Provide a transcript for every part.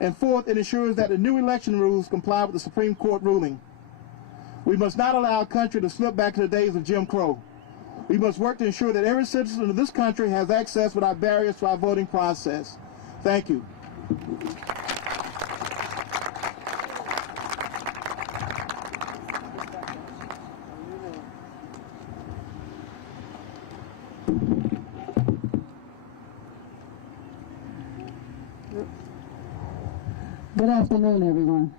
And fourth, it ensures that the new election rules comply with the Supreme Court ruling. We must not allow our country to slip back to the days of Jim Crow. We must work to ensure that every citizen of this country has access without barriers to our voting process. Thank you. Good afternoon, everyone.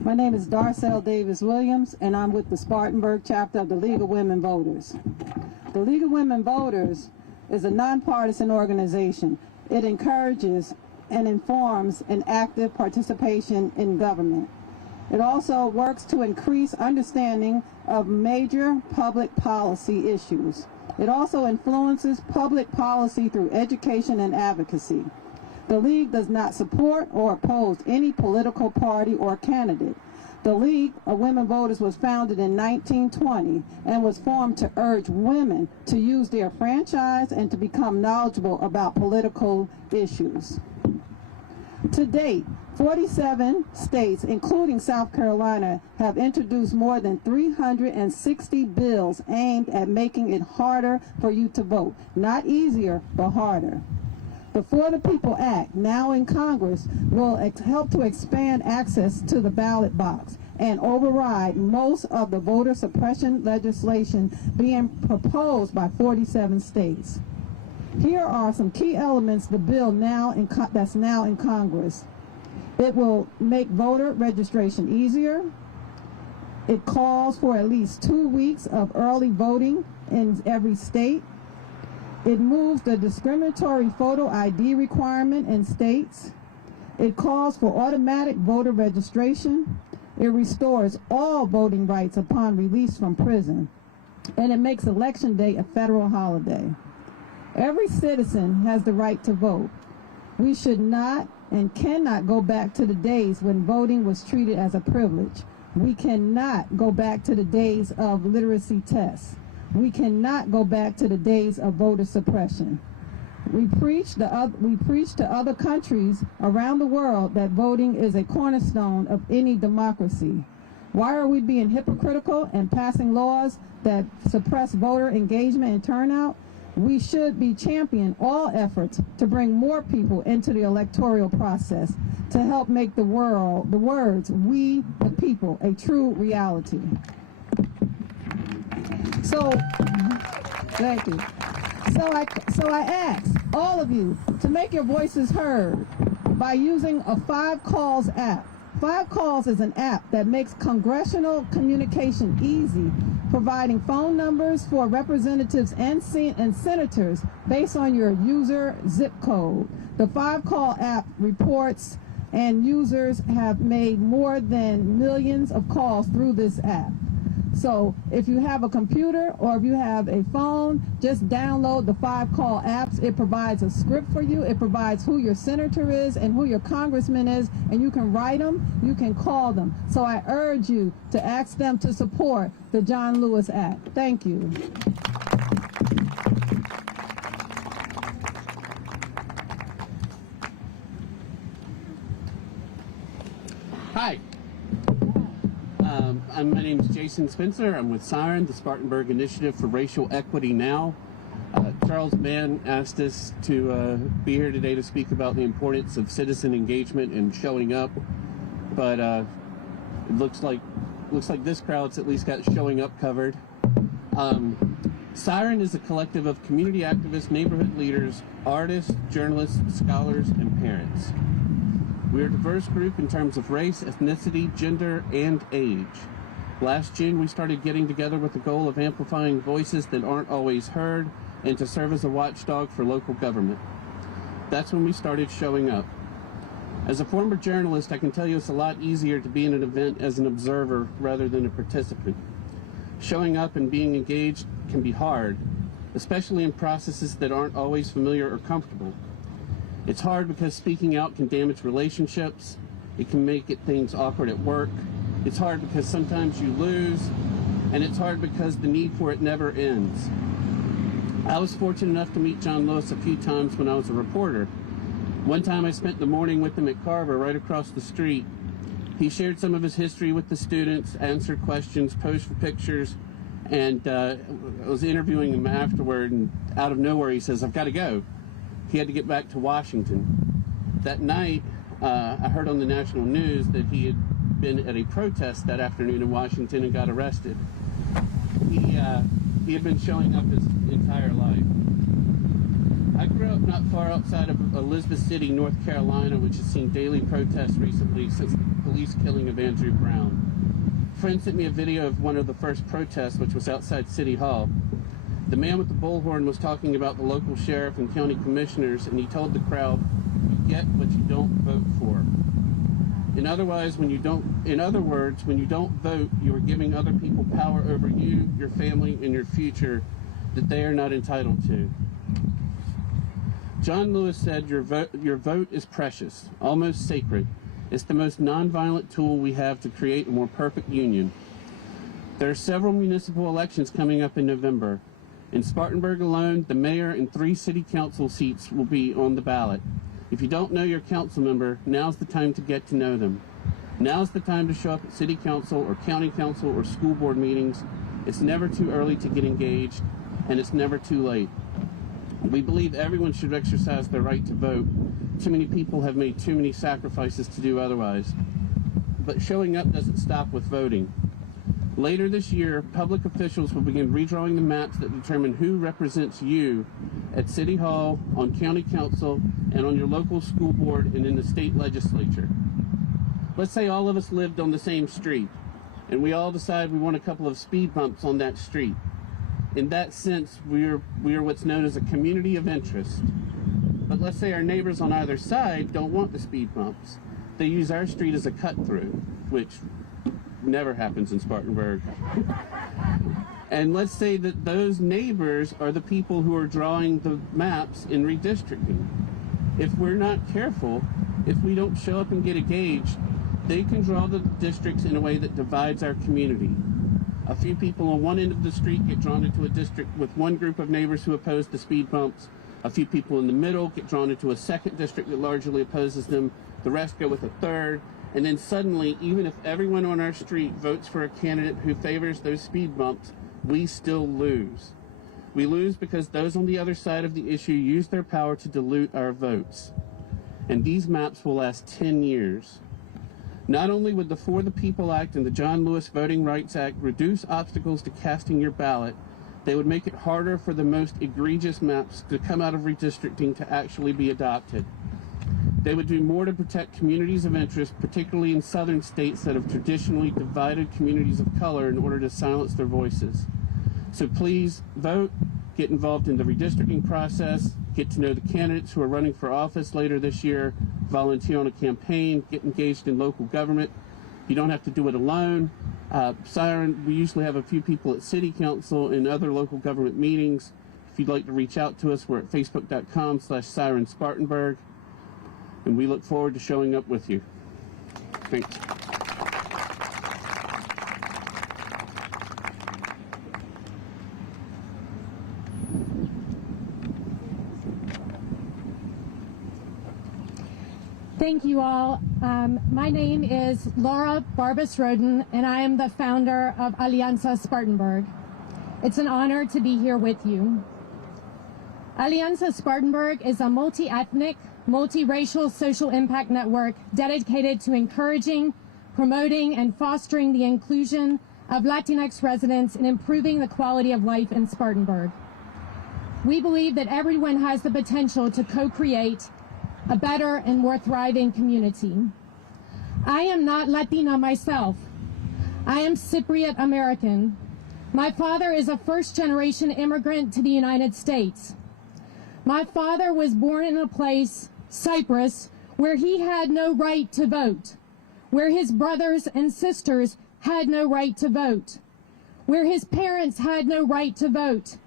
My name is Darcel Davis Williams, and I'm with the Spartanburg chapter of the League of Women Voters. The League of Women Voters is a nonpartisan organization. It encourages and informs an active participation in government. It also works to increase understanding of major public policy issues. It also influences public policy through education and advocacy. The League does not support or oppose any political party or candidate. The League of Women Voters was founded in 1920 and was formed to urge women to use their franchise and to become knowledgeable about political issues. To date, 47 states, including South Carolina, have introduced more than 360 bills aimed at making it harder for you to vote. Not easier, but harder. The For the People Act, now in Congress, will help to expand access to the ballot box and override most of the voter suppression legislation being proposed by 47 states. Here are some key elements of the bill that's now in Congress. It will make voter registration easier. It calls for at least 2 weeks of early voting in every state. It moves the discriminatory photo ID requirement in states. It calls for automatic voter registration. It restores all voting rights upon release from prison. And it makes Election Day a federal holiday. Every citizen has the right to vote. We should not and cannot go back to the days when voting was treated as a privilege. We cannot go back to the days of literacy tests. We cannot go back to the days of voter suppression. We preach to other countries around the world that voting is a cornerstone of any democracy. Why are we being hypocritical and passing laws that suppress voter engagement and turnout? We should be championing all efforts to bring more people into the electoral process to help make the words, "we the people," a true reality. So, thank you. So I ask all of you to make your voices heard by using a 5 Calls app. 5 Calls is an app that makes congressional communication easy, providing phone numbers for representatives and senators based on your user zip code. The 5 Call app reports and users have made more than millions of calls through this app. So if you have a computer or if you have a phone, just download the 5 Call apps. It provides a script for you. It provides who your senator is and who your congressman is, and you can write them, you can call them. So I urge you to ask them to support the John Lewis Act. Thank you. Hi. My name is Jason Spencer. I'm with Siren, the Spartanburg Initiative for Racial Equity Now. Charles Mann asked us to be here today to speak about the importance of citizen engagement and showing up, but it looks like this crowd's at least got showing up covered. Siren is a collective of community activists, neighborhood leaders, artists, journalists, scholars, and parents. We are a diverse group in terms of race, ethnicity, gender, and age. Last June, we started getting together with the goal of amplifying voices that aren't always heard and to serve as a watchdog for local government. That's when we started showing up. As a former journalist, I can tell you it's a lot easier to be in an event as an observer rather than a participant. Showing up and being engaged can be hard, especially in processes that aren't always familiar or comfortable. It's hard because speaking out can damage relationships. It can make things awkward at work. It's hard because sometimes you lose, and it's hard because the need for it never ends. I was fortunate enough to meet John Lewis a few times when I was a reporter, One time I spent the morning with him at Carver, right across the street. He shared some of his history with the students, answered questions, posed for pictures, and I was interviewing him afterward, and out of nowhere he says, "I've got to go." He had to get back to Washington. That night, I heard on the national news that he had been at a protest that afternoon in Washington and got arrested. He had been showing up his entire life. I grew up not far outside of Elizabeth City, North Carolina, which has seen daily protests recently since the police killing of Andrew Brown. A friend sent me a video of one of the first protests, which was outside City Hall. The man with the bullhorn was talking about the local sheriff and county commissioners, and he told the crowd, "You get what you don't vote for." In other words, when you don't vote, you are giving other people power over you, your family, and your future that they are not entitled to. John Lewis said, your vote is precious, almost sacred. It's the most nonviolent tool we have to create a more perfect union. There are several municipal elections coming up in November. In Spartanburg alone, the mayor and 3 city council seats will be on the ballot. If you don't know your council member, now's the time to get to know them. Now's the time to show up at city council or county council or school board meetings. It's never too early to get engaged, and it's never too late. We believe everyone should exercise their right to vote. Too many people have made too many sacrifices to do otherwise. But showing up doesn't stop with voting. Later this year, public officials will begin redrawing the maps that determine who represents you at City Hall, on County Council, and on your local school board and in the state legislature. Let's say all of us lived on the same street, and we all decide we want a couple of speed bumps on that street. In that sense, we are what's known as a community of interest. But let's say our neighbors on either side don't want the speed bumps. They use our street as a cut-through, which never happens in Spartanburg. And let's say that those neighbors are the people who are drawing the maps in redistricting. If we're not careful, if we don't show up and get engaged, they can draw the districts in a way that divides our community. A few people on one end of the street get drawn into a district with one group of neighbors who oppose the speed bumps. A few people in the middle get drawn into a second district that largely opposes them. The rest go with a third. And then suddenly, even if everyone on our street votes for a candidate who favors those speed bumps, we still lose. We lose because those on the other side of the issue use their power to dilute our votes. And these maps will last 10 years. Not only would the For the People Act and the John Lewis Voting Rights Act reduce obstacles to casting your ballot, they would make it harder for the most egregious maps to come out of redistricting to actually be adopted. They would do more to protect communities of interest, particularly in southern states that have traditionally divided communities of color in order to silence their voices. So please vote, get involved in the redistricting process, get to know the candidates who are running for office later this year, volunteer on a campaign, get engaged in local government. You don't have to do it alone. Siren, we usually have a few people at City Council and other local government meetings. If you'd like to reach out to us, we're at facebook.com/Siren Spartanburg. And we look forward to showing up with you. Thanks. Thank you all. My name is Laura Barbas-Roden, and I am the founder of Alianza Spartanburg. It's an honor to be here with you. Alianza Spartanburg is a multi-ethnic, multiracial social impact network dedicated to encouraging, promoting, and fostering the inclusion of Latinx residents and improving the quality of life in Spartanburg. We believe that everyone has the potential to co-create a better and more thriving community. I am not Latina myself. I am Cypriot American. My father is a first-generation immigrant to the United States. My father was born in a place, Cyprus, where he had no right to vote, where his brothers and sisters had no right to vote, where his parents had no right to vote,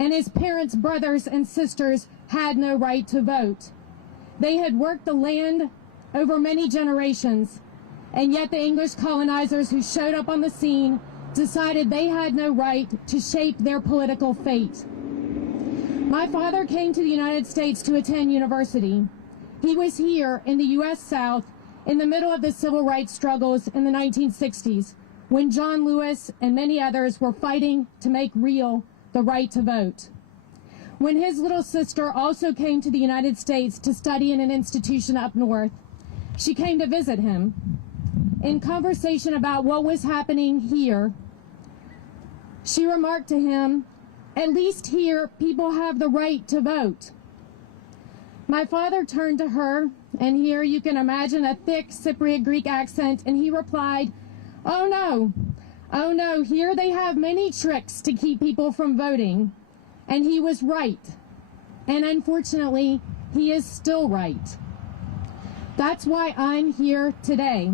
and his parents' brothers and sisters had no right to vote. They had worked the land over many generations, and yet the English colonizers who showed up on the scene decided they had no right to shape their political fate. My father came to the United States to attend university. He was here in the U.S. South in the middle of the civil rights struggles in the 1960s, when John Lewis and many others were fighting to make real the right to vote. When his little sister also came to the United States to study in an institution up north, she came to visit him. In conversation about what was happening here, she remarked to him, "At least here, people have the right to vote." My father turned to her, and here you can imagine a thick Cypriot Greek accent, and he replied, oh no, here they have many tricks to keep people from voting." And he was right. And unfortunately, he is still right. That's why I'm here today.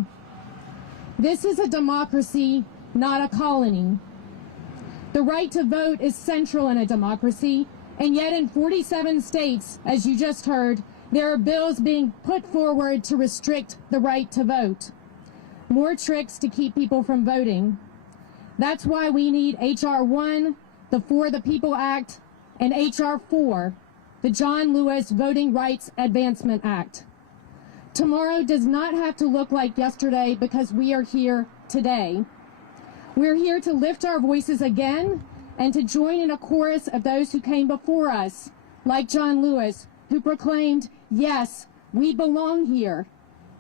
This is a democracy, not a colony. The right to vote is central in a democracy, and yet in 47 states, as you just heard, there are bills being put forward to restrict the right to vote. More tricks to keep people from voting. That's why we need H.R. 1, the For the People Act, and H.R. 4, the John Lewis Voting Rights Advancement Act. Tomorrow does not have to look like yesterday because we are here today. We're here to lift our voices again and to join in a chorus of those who came before us, like John Lewis, who proclaimed, "Yes, we belong here.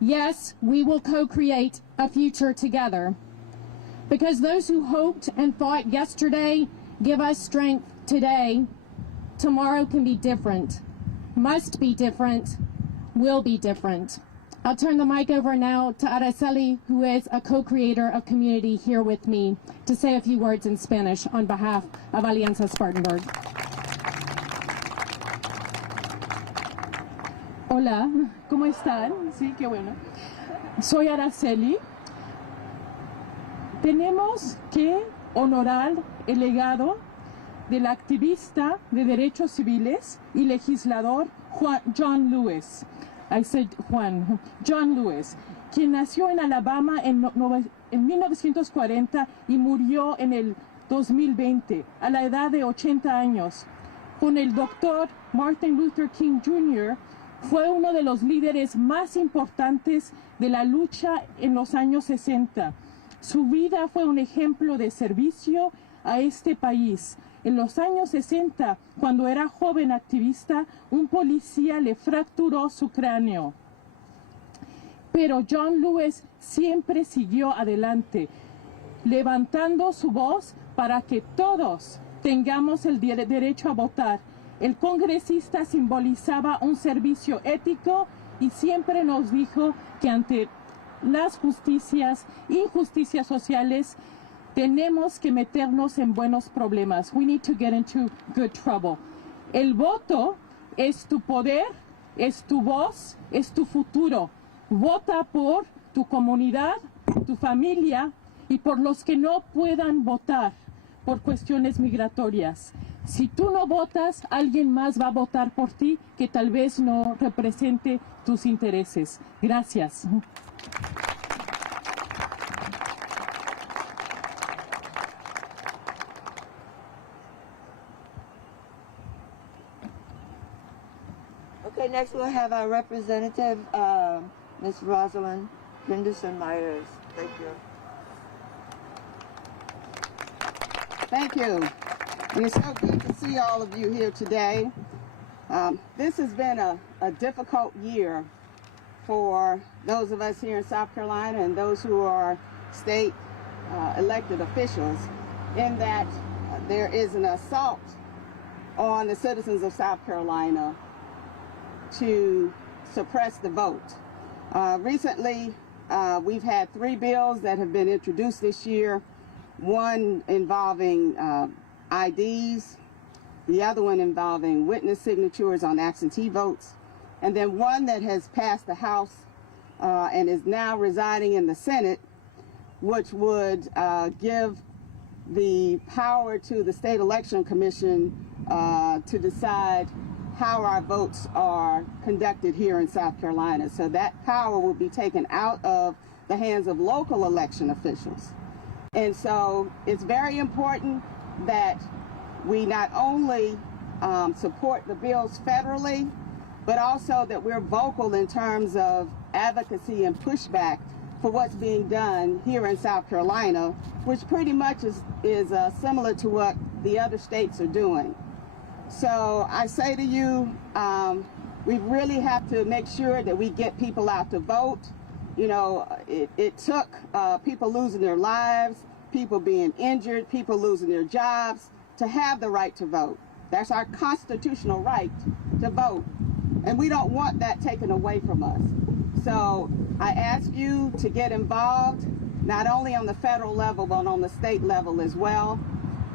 Yes, we will co-create a future together." Because those who hoped and fought yesterday give us strength today. Tomorrow can be different, must be different, will be different. I'll turn the mic over now to Araceli, who is a co-creator of Community, here with me to say a few words in Spanish on behalf of Alianza Spartanburg. Hola, ¿cómo están? Sí, qué bueno. Soy Araceli. Tenemos que honorar el legado del activista de derechos civiles y legislador John Lewis. I said John Lewis, quien nació en Alabama en 1940 y murió en el 2020 a la edad de 80 años. Con el doctor Martin Luther King Jr., fue uno de los líderes más importantes de la lucha en los años 60. Su vida fue un ejemplo de servicio a este país. En los años 60, cuando era joven activista, un policía le fracturó su cráneo. Pero John Lewis siempre siguió adelante, levantando su voz para que todos tengamos el derecho a votar. El congresista simbolizaba un servicio ético y siempre nos dijo que ante las injusticias sociales, tenemos que meternos en buenos problemas. We need to get into good trouble. El voto es tu poder, es tu voz, es tu futuro. Vota por tu comunidad, tu familia y por los que no puedan votar por cuestiones migratorias. Si tú no votas, alguien más va a votar por ti que tal vez no represente tus intereses. Gracias. Okay, next we'll have our representative, Ms. Rosalind Henderson-Myers. Thank you. Thank you. It's so good to see all of you here today. This has been a difficult year for those of us here in South Carolina and those who are state elected officials, in that there is an assault on the citizens of South Carolina to suppress the vote. Recently, we've had 3 bills that have been introduced this year, one involving IDs, the other one involving witness signatures on absentee votes, and then one that has passed the House and is now residing in the Senate, which would give the power to the State Election Commission to decide how our votes are conducted here in South Carolina. So that power will be taken out of the hands of local election officials. And so it's very important that we not only support the bills federally, but also that we're vocal in terms of advocacy and pushback for what's being done here in South Carolina, which pretty much is similar to what the other states are doing. So I say to you, we really have to make sure that we get people out to vote. You know, it took people losing their lives, people being injured, people losing their jobs to have the right to vote. That's our constitutional right to vote. And we don't want that taken away from us. So I ask you to get involved, not only on the federal level, but on the state level as well.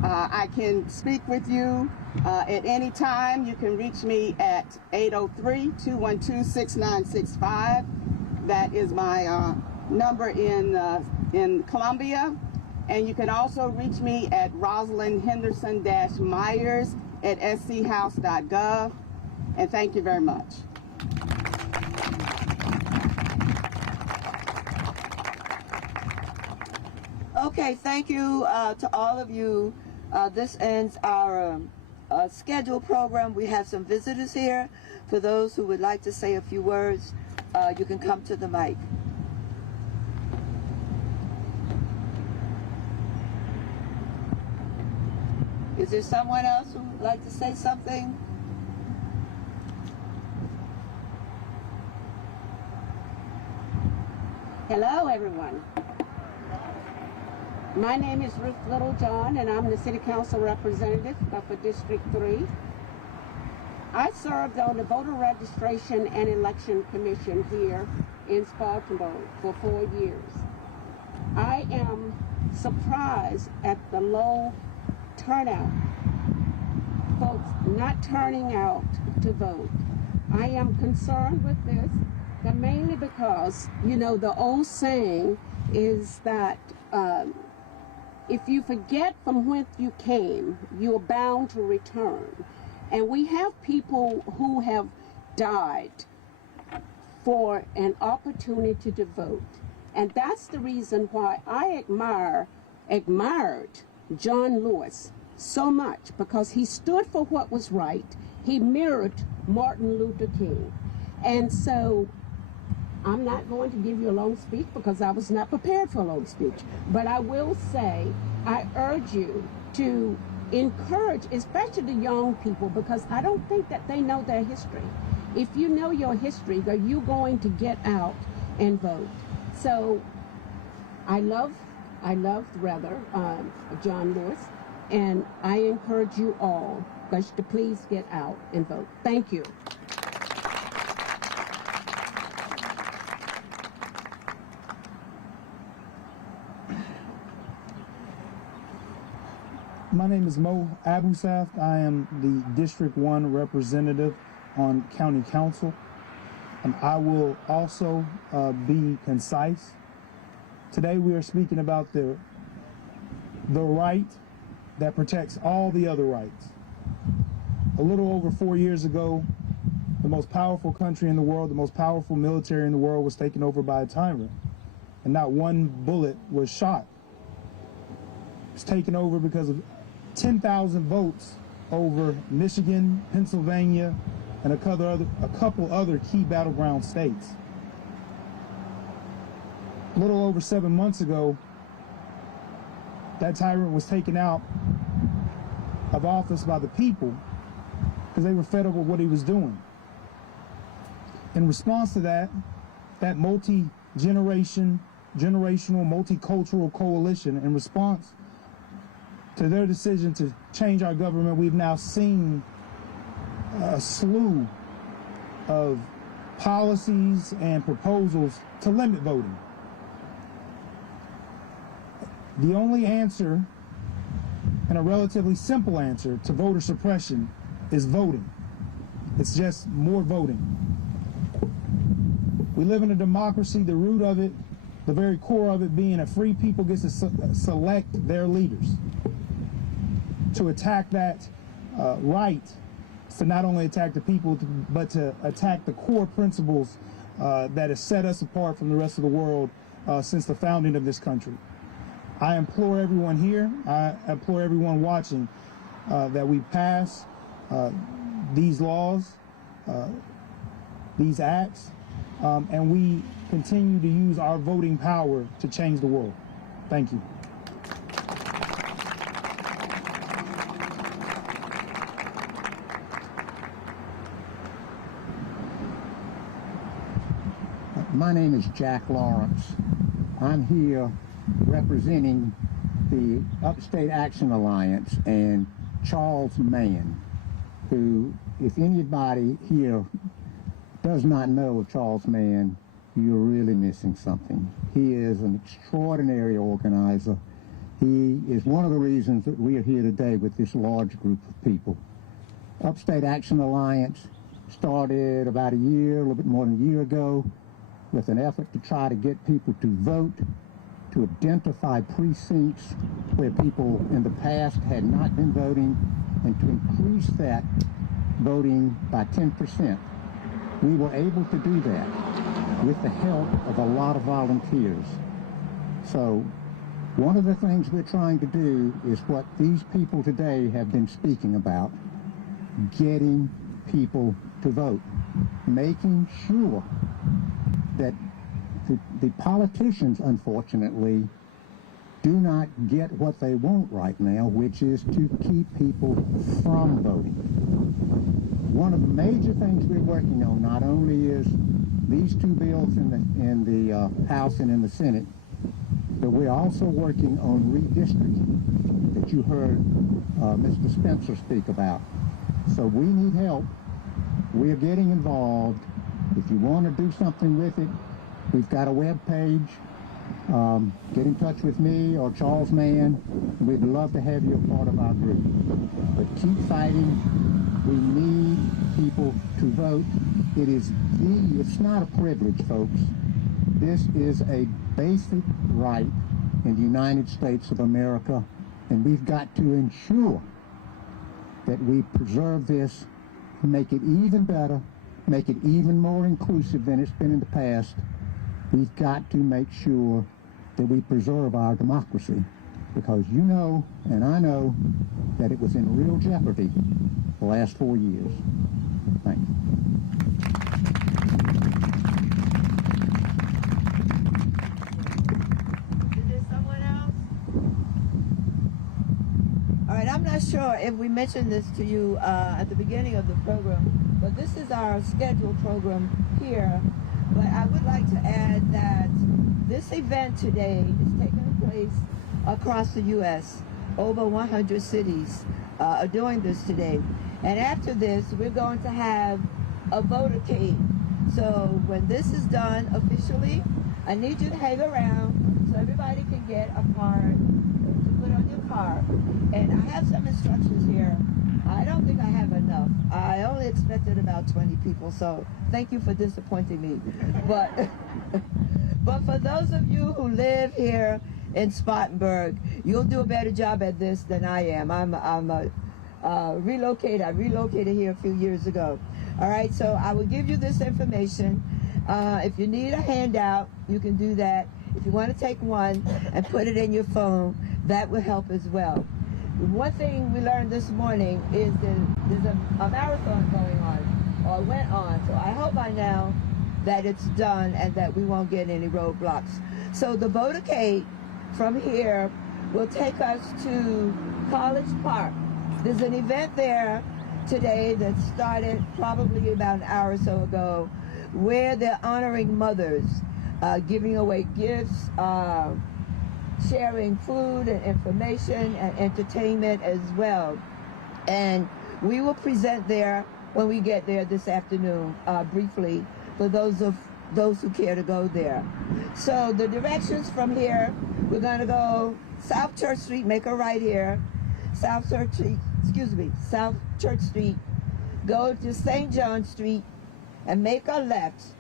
I can speak with you at any time. You can reach me at 803-212-6965. That is my number in Columbia. And you can also reach me at Rosalind Henderson-Myers at schouse.gov. And thank you very much. Okay, thank you to all of you. This ends our scheduled program. We have some visitors here. For those who would like to say a few words, you can come to the mic. Is there someone else who would like to say something? Hello, everyone. My name is Ruth Littlejohn, and I'm the City Council representative for District 3. I served on the Voter Registration and Election Commission here in Spartanburg for 4 years. I am surprised at the low turnout, folks not turning out to vote. I am concerned with this, but mainly because, you know, the old saying is that if you forget from whence you came, you are bound to return. And we have people who have died for an opportunity to vote. And that's the reason why I admired John Lewis so much, because he stood for what was right. He mirrored Martin Luther King. And so I'm not going to give you a long speech because I was not prepared for a long speech. But I will say, I urge you to encourage, especially the young people, because I don't think that they know their history. If you know your history, are you going to get out and vote? So I loved John Lewis, and I encourage you all to please get out and vote. Thank you. My name is Mo Abusaft. I am the District 1 representative on County Council. I will also be concise. Today we are speaking about the right that protects all the other rights. A little over 4 years ago, the most powerful country in the world, the most powerful military in the world was taken over by a tyrant, and not one bullet was shot. It was taken over because of 10,000 votes over Michigan, Pennsylvania, and a couple other key battleground states. A little over 7 months ago, that tyrant was taken out of office by the people because they were fed up with what he was doing. In response to that multi-generational, multicultural coalition, in response to their decision to change our government, we've now seen a slew of policies and proposals to limit voting. The only answer, and a relatively simple answer, to voter suppression is voting. It's just more voting. We live in a democracy, the root of it, the very core of it being a free people gets to select their leaders. To attack that right, to not only attack the people, but to attack the core principles that has set us apart from the rest of the world since the founding of this country. I implore everyone here, I implore everyone watching that we pass these laws these acts, and we continue to use our voting power to change the world. Thank you. My name is Jack Lawrence. I'm here representing the Upstate Action Alliance and Charles Mann, who, if anybody here does not know of Charles Mann, you're really missing something. He is an extraordinary organizer. He is one of the reasons that we are here today with this large group of people. Upstate Action Alliance started about a little bit more than a year ago, with an effort to try to get people to vote, to identify precincts where people in the past had not been voting, and to increase that voting by 10%. We were able to do that with the help of a lot of volunteers. So one of the things we're trying to do is what these people today have been speaking about, getting people to vote, making sure that the politicians, unfortunately, do not get what they want right now, which is to keep people from voting. One of the major things we're working on not only is these two bills in the House and in the Senate, but we're also working on redistricting that you heard Mr. Spencer speak about. So we need help. We're getting involved. If you want to do something with it, we've got a web page. Get in touch with me or Charles Mann. We'd love to have you a part of our group. But keep fighting. We need people to vote. It's not a privilege, folks. This is a basic right in the United States of America, and we've got to ensure that we preserve this, make it even better, make it even more inclusive than it's been in the past. We've got to make sure that we preserve our democracy, because you know, and I know, that it was in real jeopardy the last 4 years. Thank you. Is there someone else? All right, I'm not sure if we mentioned this to you at the beginning of the program, but this is our scheduled program here. But I would like to add that this event today is taking place across the U.S. Over 100 cities are doing this today. And after this, we're going to have a votercade. So when this is done officially, I need you to hang around so everybody can get a card to put on your car. And I have some instructions here. I don't think I have enough. I only expected about 20 people, so thank you for disappointing me. But for those of you who live here in Spartanburg, you'll do a better job at this than I am. I relocated here a few years ago. All right, so I will give you this information. If you need a handout, you can do that. If you want to take one and put it in your phone, that will help as well. One thing we learned this morning is that there's a marathon going on, or went on, so I hope by now that it's done and that we won't get any roadblocks. So the votercade from here will take us to College Park. There's an event there today that started probably about an hour or so ago, where they're honoring mothers, giving away gifts, sharing food and information and entertainment as well. And we will present there when we get there this afternoon, briefly, for those who care to go there. So the directions from here, we're going to go South Church Street, make a right here, South Church Street, go to St. John Street and make a left.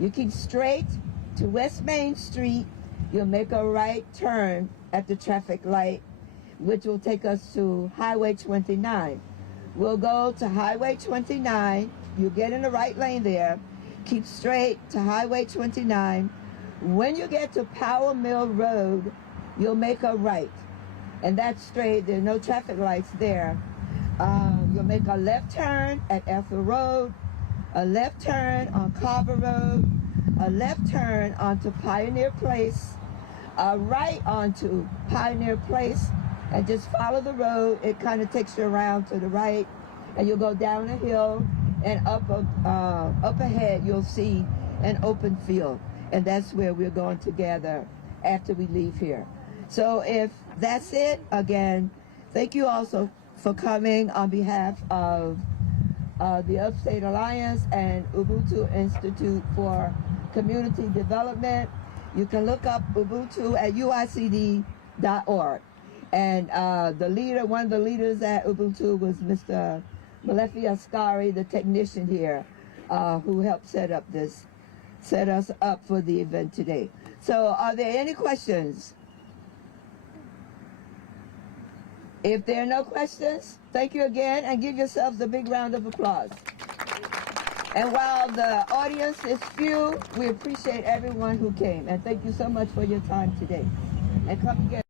You keep straight to West Main Street. You'll make a right turn at the traffic light, which will take us to Highway 29. We'll go to Highway 29. You get in the right lane there. Keep straight to Highway 29. When you get to Power Mill Road, you'll make a right. And that's straight. There are no traffic lights there. You'll make a left turn at Ethel Road. a left turn on Carver Road, a left turn onto Pioneer Place, a right onto Pioneer Place, and just follow the road. It kind of takes you around to the right, and you'll go down a hill, and up ahead you'll see an open field, and that's where we're going to gather after we leave here. So if that's it, again, thank you also for coming on behalf of the Upstate Alliance and Ubuntu Institute for Community Development. You can look up Ubuntu at uicd.org. And the leader, one of the leaders at Ubuntu was Mr. Malefi Ascari, the technician here, who helped set us up for the event today. So are there any questions? If there are no questions, thank you again, and give yourselves a big round of applause. And while the audience is few, we appreciate everyone who came. And thank you so much for your time today. And come again.